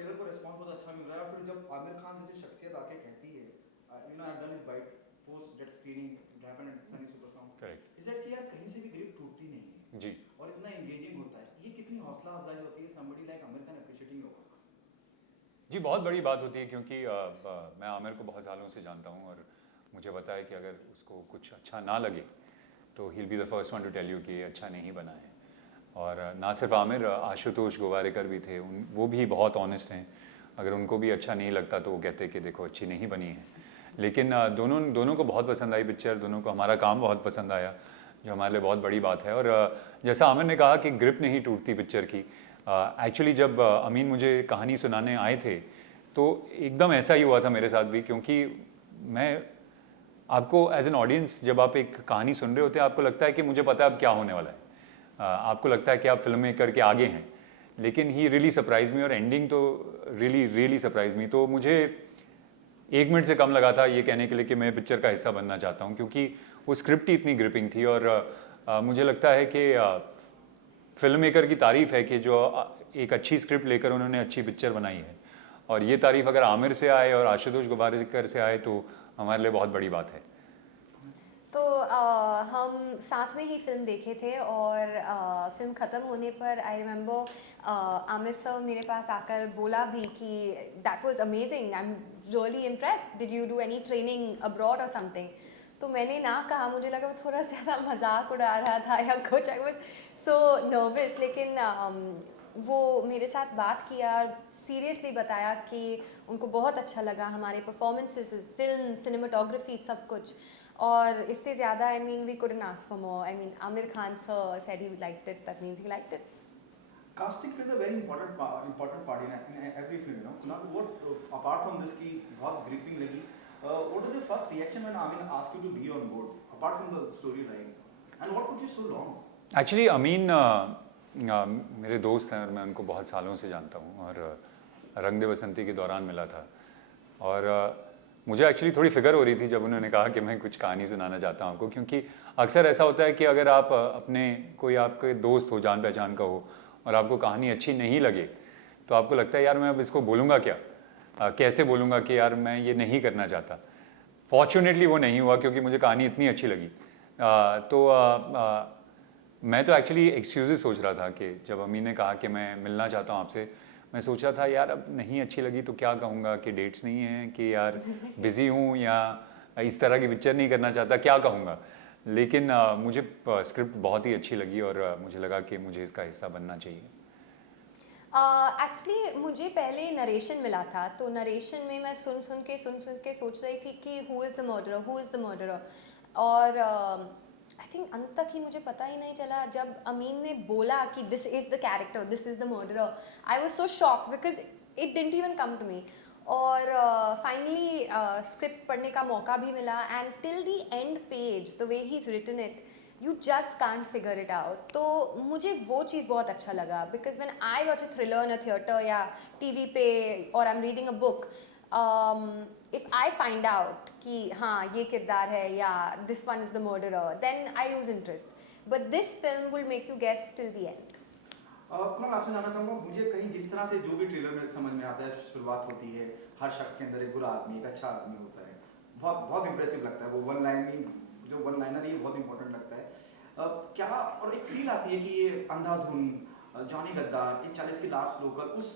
Trailer को response बहुत अच्छा मिल रहा है, और फिर जब आमिर खान जैसी शख्सियत आके कहती है, you know I have done his bite post that screening it happened at sunny super sound, correct. Is that कि यार कहीं से भी ग्रिप टूटती नहीं है जी और इतना एंगेजिंग होता है, ये कितनी हौसला अफजाई होती है somebody like Aamir Khan appreciating your work. जी, बहुत बड़ी बात होती है क्योंकि मैं आमिर को बहुत सालों से जानता हूँ और मुझे पता है कि अगर उसको कुछ अच्छा ना लगे तो he will be the first one to tell you कि ये अच्छा नहीं बना है। और ना सिर्फ आमिर, आशुतोष गोवारिकर भी थे, वो भी बहुत ऑनेस्ट हैं। अगर उनको भी अच्छा नहीं लगता तो वो कहते कि देखो अच्छी नहीं बनी है। लेकिन दोनों को बहुत पसंद आई पिक्चर, दोनों को हमारा काम बहुत पसंद आया, जो हमारे लिए बहुत बड़ी बात है। और जैसा आमिर ने कहा कि ग्रिप नहीं टूटती पिक्चर की, एक्चुअली जब अमीन मुझे कहानी सुनाने आए थे तो एकदम ऐसा ही हुआ था मेरे साथ भी, क्योंकि मैं आपको एज एन ऑडियंस जब आप एक कहानी सुन रहे होते हैं आपको लगता है कि मुझे पता है अब क्या होने वाला है, आपको लगता है कि आप फिल्म मेकर के आगे हैं, लेकिन ही रियली सरप्राइज मी और एंडिंग तो रियली सरप्राइज मी। तो मुझे 1 मिनट से कम लगा था ये कहने के लिए कि मैं पिक्चर का हिस्सा बनना चाहता हूँ, क्योंकि वो स्क्रिप्ट ही इतनी ग्रिपिंग थी। और मुझे लगता है कि फिल्म मेकर की तारीफ है कि जो एक अच्छी स्क्रिप्ट लेकर उन्होंने अच्छी पिक्चर बनाई है, और ये तारीफ अगर आमिर से आए और आशुतोष गोवारिकर से आए तो हमारे लिए बहुत बड़ी बात है। तो हम साथ में ही फिल्म देखे थे और फिल्म ख़त्म होने पर आई रिमेंबर आमिर सर मेरे पास आकर बोला भी कि that was amazing, I am really impressed, did you do any training abroad और समथिंग। तो मैंने ना कहा, मुझे लगा वो थोड़ा ज़्यादा मजाक उड़ा रहा था या कुछ, आई वाज सो नर्वस। लेकिन वो मेरे साथ बात किया, सीरियसली बताया कि उनको बहुत अच्छा लगा हमारे परफॉर्मेंसेस, फिल्म, सिनेमाटोग्राफी, सब कुछ। और इससे ज़्यादा I mean we couldn't ask for more. I mean Aamir Khan sir said he liked it, that means he liked it. Casting plays a very important part in every film, you know. Now, what apart from this की बहुत gripping लगी, what was your first reaction when Amin asked you to be on board, apart from the storyline, and what took you so long? Actually Amin मेरे दोस्त हैं और मैं उनको बहुत सालों से जानता हूँ, और रंग दे बसंती के दौरान मिला था। और मुझे एक्चुअली थोड़ी फिक्र हो रही थी जब उन्होंने कहा कि मैं कुछ कहानी सुनाना चाहता हूँ आपको, क्योंकि अक्सर ऐसा होता है कि अगर आप अपने कोई आपके दोस्त हो, जान पहचान का हो, और आपको कहानी अच्छी नहीं लगे तो आपको लगता है यार मैं अब इसको बोलूँगा क्या, कैसे बोलूँगा कि यार मैं ये नहीं करना चाहता। फॉर्चुनेटली वो नहीं हुआ क्योंकि मुझे कहानी इतनी अच्छी लगी। मैं तो एक्चुअली एक्सक्यूज़ेस सोच रहा था कि जब अमीन ने कहा कि मैं मिलना चाहता हूँ आपसे, मैं सोच रहा था यार अब नहीं अच्छी लगी तो क्या कहूँगा, कि डेट्स नहीं हैं, कि यार बिज़ी हूँ, या इस तरह की पिक्चर नहीं करना चाहता, क्या कहूँगा। लेकिन मुझे स्क्रिप्ट बहुत ही अच्छी लगी और मुझे लगा कि मुझे इसका हिस्सा बनना चाहिए। एक्चुअली मुझे पहले नरेशन मिला था, तो नरेशन में मैं सुन सुन के सोच रही थी कि who is the murderer, who is the murderer. और आई थिंक अंत तक ही मुझे पता ही नहीं चला, जब अमीन ने बोला कि this is the character, this is the murderer, I was so shocked because it didn't even come to me. और फाइनली स्क्रिप्ट पढ़ने का मौका भी मिला, and till the end page the way he is written it, you just can't figure it out. तो मुझे वो चीज़ बहुत अच्छा लगा, because when I watch a thriller in a theatre या टीवी पे, और I am reading a book, if I find out कि हाँ ये किरदार है या this one is the murderer, then I lose interest, but this film will make you guess till the end. Kunal, आपसे जानना चाहूँगा, मुझे कहीं जिस तरह से जो भी ट्रेलर में समझ में आता है, शुरुआत होती है हर शख्स के अंदर एक बुरा आदमी, एक अच्छा आदमी होता है, बहुत बहुत इंप्रेसिव लगता है वो वन लाइन, जो वन लाइनर है ये बहुत इंपॉर्टेंट लगता है। क्या और एक फील आती है कि ये अंधाधुन, जॉनी गद्दार, एक 40 की लास्ट लोकर, उस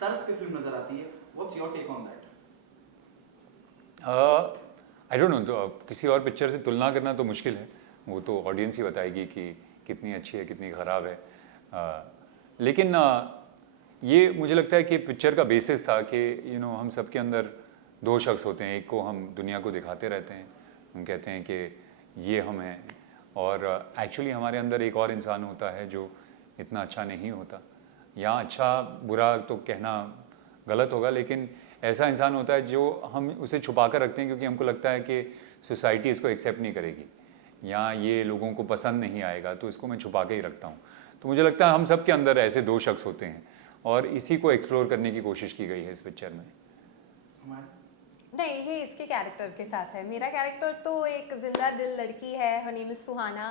तर्ज पे फिल्म नजर आती है। What's your take on that? I don't know, तो किसी और पिक्चर से तुलना करना तो मुश्किल है, वो तो ऑडियंस ही बताएगी कि कितनी अच्छी है कितनी ख़राब है। लेकिन ये मुझे लगता है कि पिक्चर का बेसिस था कि हम सब के अंदर दो शख्स होते हैं, एक को हम दुनिया को दिखाते रहते हैं, हम कहते हैं कि ये हम हैं, और एक्चुअली हमारे अंदर एक और इंसान होता है जो इतना अच्छा नहीं होता, या अच्छा बुरा तो कहना गलत होगा, लेकिन ऐसा इंसान होता है जो हम उसे छुपा कर रखते हैं क्योंकि हमको लगता है कि सोसाइटी इसको एक्सेप्ट नहीं करेगी या ये लोगों को पसंद नहीं आएगा, तो इसको मैं छुपा के ही रखता हूँ। तो मुझे लगता है हम सब के अंदर ऐसे दो शख्स होते हैं और इसी को एक्सप्लोर करने की कोशिश की गई है इस पिक्चर में। नहीं, ये इसके कैरेक्टर के साथ है। मेरा कैरेक्टर तो एक जिंदा दिल लड़की है, हर नेम इज़ सुहाना।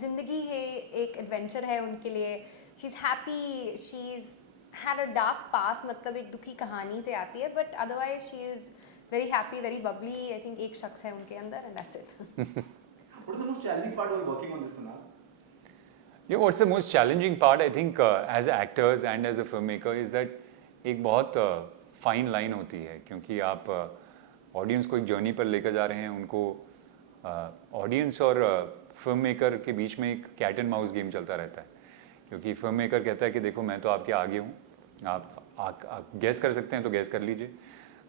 ज़िंदगी है, एक एडवेंचर है उनके लिए। She is happy, she is had a dark past, मतलब एक दुखी कहानी से आती है, but otherwise she is very happy, very bubbly. I think एक शख्स है उनके अंदर and that's it. What is the most challenging part while working on this, Kunal? Yeah, what's the most challenging part, I think, as actors and as a filmmaker is that एक बहुत fine line होती है, क्योंकि आप audience को एक journey पर लेकर जा रहे हैं, उनको ऑडियंस और फिल्म मेकर के बीच में एक कैट एंड माउस गेम चलता रहता है, क्योंकि फिल्म मेकर कहता है कि देखो मैं तो आपके आगे हूँ, आप गैस कर सकते हैं तो गैस कर लीजिए।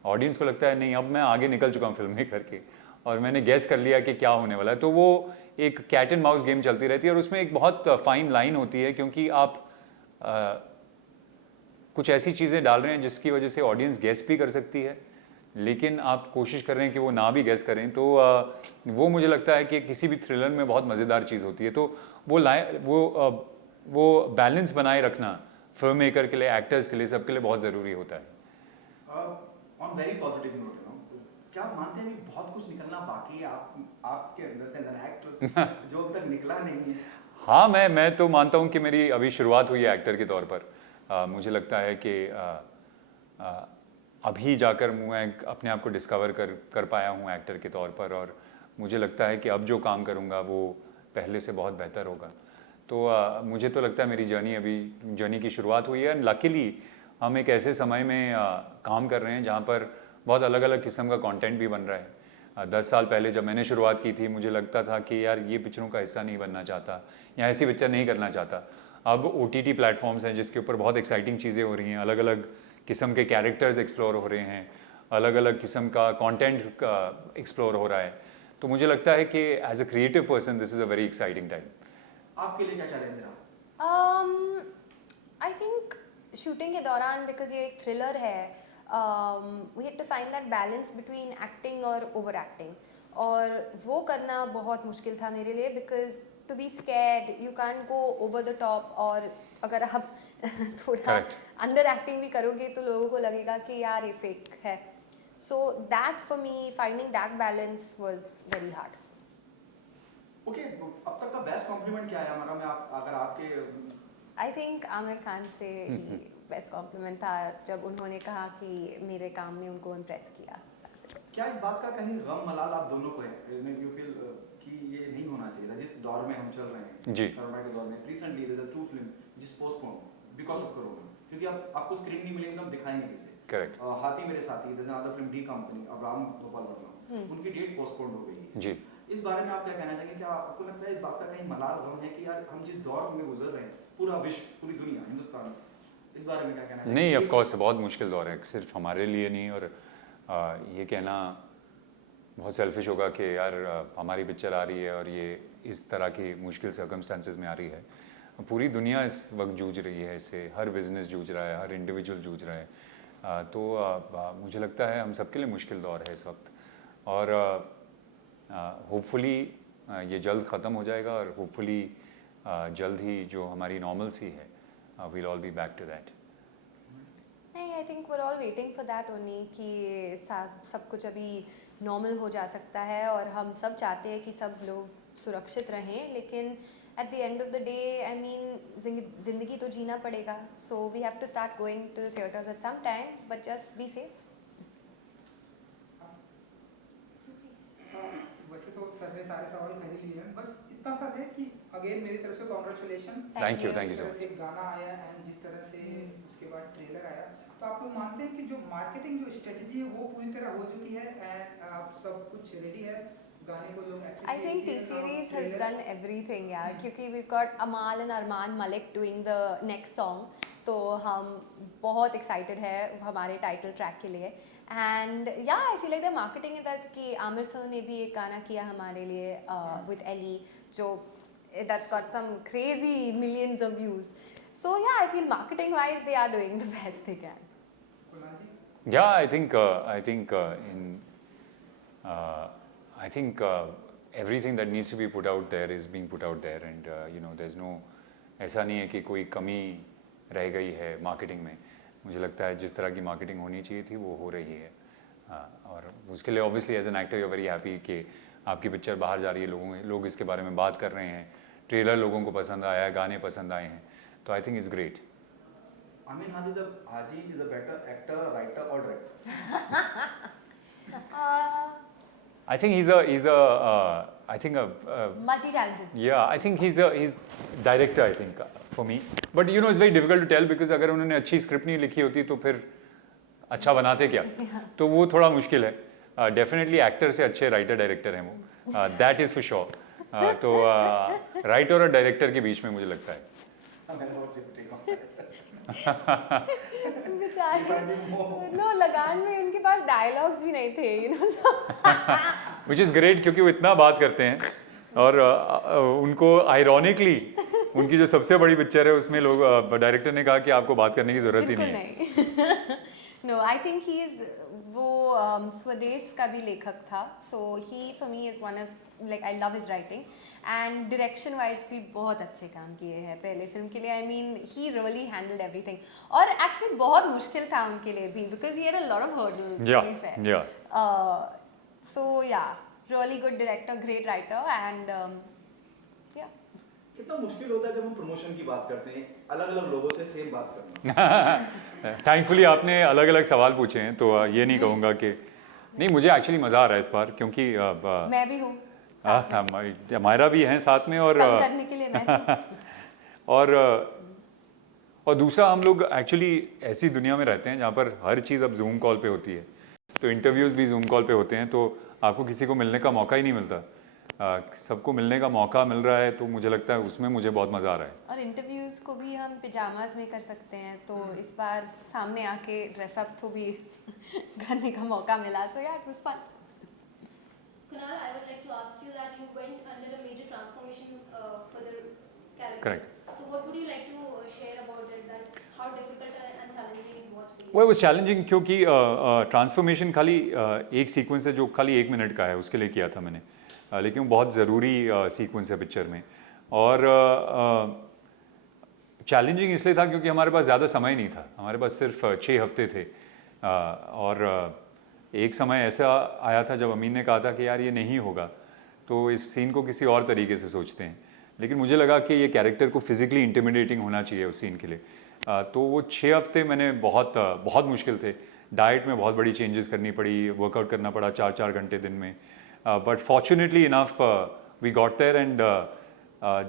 ऑडियंस को लगता है नहीं, अब मैं आगे निकल चुका हूँ फिल्म मेकर के और मैंने गैस कर लिया कि क्या होने वाला है, तो वो एक कैट एंड माउस गेम चलती रहती है और उसमें एक बहुत फाइन लाइन होती है, क्योंकि आप कुछ ऐसी चीज़ें डाल रहे हैं जिसकी वजह से ऑडियंस गैस भी कर सकती है, लेकिन आप कोशिश कर रहे हैं कि वो ना भी गैस करें, तो वो मुझे लगता है कि किसी भी थ्रिलर में बहुत मज़ेदार चीज़ होती है। तो वो बैलेंस बनाए रखना फिल्म मेकर के लिए, एक्टर्स के लिए, सबके लिए बहुत ज़रूरी होता है। ऑन वेरी पॉजिटिव नोट, क्या आप मानते हैं अभी बहुत कुछ निकलना बाकी है आपके अंदर से एज एन एक्टर जो अभी तक निकला नहीं है? हाँ, मैं तो मानता हूँ कि मेरी अभी शुरुआत हुई है एक्टर के तौर पर। मुझे लगता है कि अभी जाकर मैं अपने आप को डिस्कवर कर पाया हूँ एक्टर के तौर पर, और मुझे लगता है कि अब जो काम करूँगा वो पहले से बहुत बेहतर होगा। तो मुझे तो लगता है मेरी जर्नी की शुरुआत हुई है, एंड लकीली हम एक ऐसे समय में काम कर रहे हैं जहाँ पर बहुत अलग अलग किस्म का कंटेंट भी बन रहा है। 10 साल पहले जब मैंने शुरुआत की थी, मुझे लगता था कि यार ये पिक्चरों का हिस्सा नहीं बनना चाहता या ऐसी पिक्चर नहीं करना चाहता। अब OTT प्लेटफॉर्म्स हैं जिसके ऊपर बहुत एक्साइटिंग चीज़ें हो रही हैं, अलग अलग किस्म के कैरेक्टर्स एक्सप्लोर हो रहे हैं, अलग अलग किस्म का कंटेंट एक्सप्लोर हो रहा है। तो मुझे लगता है कि as a creative person this is a very exciting time. आपके लिए क्या चैलेंज रहा? आई थिंक शूटिंग के दौरान, बिकॉज ये एक थ्रिलर है, we had to find that balance between acting और ओवर एक्टिंग, और वो करना बहुत मुश्किल था मेरे लिए, because to be scared you can go over the top, और अगर आप थोड़ा अंडर एक्टिंग भी करोगे तो लोगों को लगेगा कि यार ये फेक है। So that for me, finding that balance was very hard. Okay, अब तक का बेस्ट कॉम्प्लीमेंट क्या है हमारा? अगर आपके आई थिंक आमिर खान से ही बेस्ट कॉम्प्लीमेंट था जब उन्होंने कहा कि मेरे काम ने उनको इम्प्रेस किया। क्या इस बात का कहीं गम मलाल आप दोनों को है? यू फील कि ये नहीं होना चाहिए था जिस दौर में हम चल रहे हैं जी, कोरोना के दौर में? Recently there is a 2 film जिस पोस्टपोन बिकॉज ऑफ कोरोना, क्योंकि आपको स्क्रीन नहीं मिलेगी तो हम दिखाएंगे किसे? Correct. Haathi Mere Saathi, there is another film D company, अब्राहम गोपाल वर्मा, उनकी डेट पोस्टपोन हो गई है जी। इस बारे में आप क्या कहना चाहेंगे? क्या आपको लगता है इस बात का कहीं मलाल गम है कि यार हम जिस दौर में गुजर रहे हैं, पूरा विश्व, पूरी दुनिया, हिंदुस्तान, इस बारे में क्या कहना है? नहीं, ऑफ कोर्स बहुत मुश्किल दौर है, सिर्फ हमारे लिए नहीं, और ये कहना बहुत सेल्फिश होगा कि यार हमारी पिक्चर आ रही है और ये इस तरह की मुश्किल सर्कमस्टेंसेस में आ रही है। पूरी दुनिया इस वक्त जूझ रही है इससे, हर बिजनेस जूझ रहा है, हर इंडिविजुअल जूझ रहा है। तो मुझे लगता है हम सबके लिए मुश्किल दौर है इस वक्त, और होपफुली ये जल्द ख़त्म हो जाएगा, और होपफुली जल्द ही जो हमारी नॉर्मल सी है, we'll all be back to that. नहीं, I think we are all waiting for that only कि सब कुछ अभी नॉर्मल हो जा सकता है, और हम सब चाहते हैं कि सब लोग सुरक्षित रहें, लेकिन at the end of the day I mean ज़िंदगी तो जीना पड़ेगा, so we have to start going to the theatres at some time, but just be safe. वैसे तो सर ने सारे सवाल कर ही लिए हैं, बस इतना सा है कि अगेन मेरी तरफ से कॉन्ग्रेचुलेशन। Thank you you. सो जिस तरह से गाना आया एंड जिस तरह से उसके बाद ट्रेलर आया, तो आप लोग मानते हैं कि जो मार्केटिंग जो स्ट्रेटजी है वो पूरी तरह हो चुकी है एंड आप सब कुछ रेडी है, गाने को लोग I think T-Series has done everything यार, क्योंकि we've got Amal and Arman Malik doing the next song, तो हम बहुत excited है हमारे टाइटल ट्रैक के लिए, and yeah I feel like the marketing is that, क्योंकि आमिर सर ने भी एक गाना किया हमारे लिए with Ellie, जो that's got some crazy millions of views, so yeah I feel marketing wise they are doing the best they can. Yeah, I think everything that needs to be put out there is being put out there, and there's no, ऐसा नहीं है कि कोई कमी रह गई है marketing में। मुझे लगता है जिस तरह की मार्केटिंग होनी चाहिए थी वो हो रही है, और उसके लिए obviously as an actor you are very happy कि आपकी पिक्चर बाहर जा रही है, लोग इसके बारे में बात कर रहे हैं, ट्रेलर लोगों को पसंद आया है, गाने पसंद आए हैं, तो I think it's great. Amin Haji is a better actor, writer, or director? I think I think multi-talented. yeah, I think he's director, I think, for me. But you know, it's very difficult to tell because अगर उन्होंने अच्छी script नहीं लिखी होती तो फिर अच्छा बनाते क्या? तो वो थोड़ा मुश्किल है. डेफिनेटली एक्टर से अच्छे राइटर डायरेक्टर हैं वो. That is for sure. तो राइटर और डायरेक्टर के बीच में मुझे लगता है. बेचारे नो, लगान में उनके पास डायलॉग्स भी नहीं थे, you know. Which is great क्योंकि वो इतना बात करते हैं और उनको आयरॉनिकली उनकी जो सबसे बड़ी पिक्चर है उसमें लोग डायरेक्टर ने कहा कि आपको बात करने की जरूरत ही नहीं है. No, I think he is वो स्वदेश का भी लेखक था. So he for me is one of, like I love his writing and direction wise भी बहुत अच्छे काम किए हैं पहले फिल्म के लिए. I mean he really handled everything और एक्चुअली बहुत मुश्किल था उनके लिए भी because he had a lot of hurdles to be fair. So yeah, really good director, great writer, and yeah. कितना मुश्किल होता है जब हम प्रमोशन की बात करते हैं, अलग-अलग लोगों से सेम बात करना. थैंकफुली आपने अलग अलग सवाल पूछे हैं तो ये नहीं कहूँगा कि नहीं. मुझे एक्चुअली मज़ा आ रहा है इस बार क्योंकि मैं भी हूँ मायरा भी हैं साथ में और काम करने के लिए मैं हूँ. और दूसरा हम लोग एक्चुअली ऐसी दुनिया में रहते हैं जहाँ पर हर चीज़ अब जूम कॉल पे होती है. तो इंटरव्यूज़ भी जूम कॉल पे होते हैं तो आपको किसी को मिलने का मौका ही नहीं मिलता. सबको मिलने का मौका मिल रहा है तो मुझे लगता है उसमें मुझे बहुत मज़ा आ रहा है. और इंटरव्यूज़ को भी हम पिजामाज में कर सकते हैं तो इस बार सामने आके ड्रेसअप तो भी करने का मौका मिला. So yeah it was fun. Kunal, I would like to ask you that you went under a major transformation for the character. Correct. So what would you like to share about it, that how difficult and challenging it was for you? वो was challenging क्योंकि transformation खाली एक sequence है जो खाली 1 minute का है उसके लिए किया था मैंने. लेकिन वो बहुत ज़रूरी सीक्वेंस है पिक्चर में. और चैलेंजिंग इसलिए था क्योंकि हमारे पास ज़्यादा समय नहीं था. हमारे पास सिर्फ 6 हफ्ते थे. और एक समय ऐसा आया था जब अमीन ने कहा था कि यार ये नहीं होगा तो इस सीन को किसी और तरीके से सोचते हैं. लेकिन मुझे लगा कि ये कैरेक्टर को फिजिकली इंटिमिडेटिंग होना चाहिए उस सीन के लिए. तो वो 6 हफ्ते मैंने बहुत मुश्किल थे. डाइट में बहुत बड़ी चेंजेस करनी पड़ी, वर्कआउट करना पड़ा 4-4 घंटे दिन में. But fortunately enough we got there and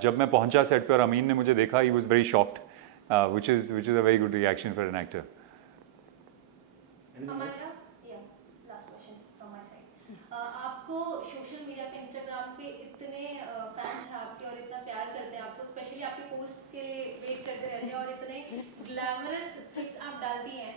जब मैं पहुंचा सेट पर अमीन ने मुझे देखा, he was very shocked, which is a very good reaction for an actor. Amaya, yeah, last question from my side. आपको सोशल मीडिया पे, इंस्टाग्राम पे इतने फैंस हैं आपके और इतना प्यार करते हैं आपको, स्पेशली आपके पोस्ट के लिए वेट करते रहते हैं और इतने ग्लैमरस पिक्स आप डालती हैं.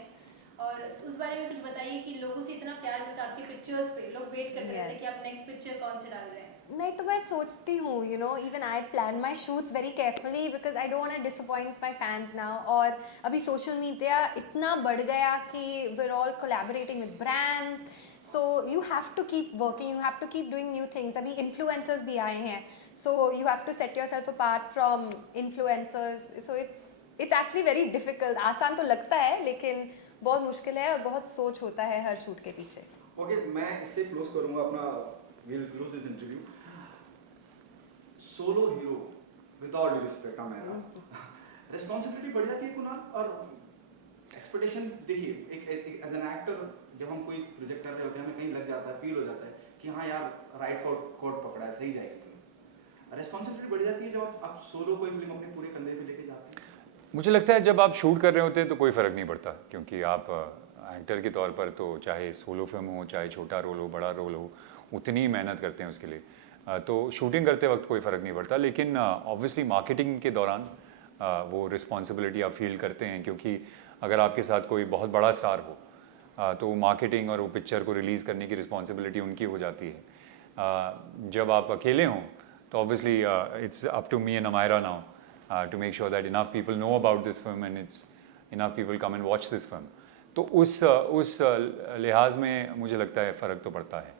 और उस बारे में कुछ बताइए कि लोगों से इतना प्यार मिलता है आपकी पिक्चर्स पे, लोग वेट करते रहते हैं कि आप नेक्स्ट पिक्चर कौन से डाल रहे हैं. नहीं तो मैं सोचती हूँ, you know, even I plan my shoots very carefully because I don't want to disappoint my fans now. और अभी सोशल मीडिया इतना बढ़ गया कि we are all collaborating with brands. So you have to keep working, you have to keep doing new things. अभी influencers भी आए हैं, so you have to set yourself apart from influencers. So it's actually very difficult. आसान तो लगता है लेकिन बहुत मुश्किल है और बहुत सोच होता है हर शूट के पीछे. ओके, मैं इससे क्लोज करूंगा अपना, will close this interview. Solo hero, without respect मेरा, रिस्पॉन्सिबिलिटी बढ़ जाती है कुणाल. और एक्सपेक्टेशन देखिए, एक एज एन एक्टर जब हम कोई प्रोजेक्ट कर रहे होते हैं हमें कहीं लग जाता है, फील हो जाता है कि हाँ यार राइट कोड पकड़ा है, सही जाएगी फिल्म. रिस्पॉन्सिबिलिटी बढ़ जाती है जब आप सोलो कोई फिल्म अपने पूरे कंधे पे लेके जाते हैं. मुझे लगता है जब आप शूट कर रहे होते हैं तो कोई फ़र्क नहीं पड़ता क्योंकि आप एक्टर के तौर पर तो चाहे सोलो फिल्म हो, चाहे छोटा रोल हो, बड़ा रोल हो, उतनी ही मेहनत करते हैं उसके लिए. तो शूटिंग करते वक्त कोई फ़र्क नहीं पड़ता. लेकिन ऑब्वियसली मार्केटिंग के दौरान वो रिस्पॉन्सिबिलिटी आप फील करते हैं क्योंकि अगर आपके साथ कोई बहुत बड़ा स्टार हो तो मार्केटिंग और वो पिक्चर को रिलीज़ करने की रिस्पॉन्सिबिलिटी उनकी हो जाती है. जब आप अकेले हों तो obviously it's up to me and Amyra now to make sure that enough people know about this film and it's enough people come and watch this film. तो उस लिहाज में मुझे लगता है फ़र्क तो पड़ता है.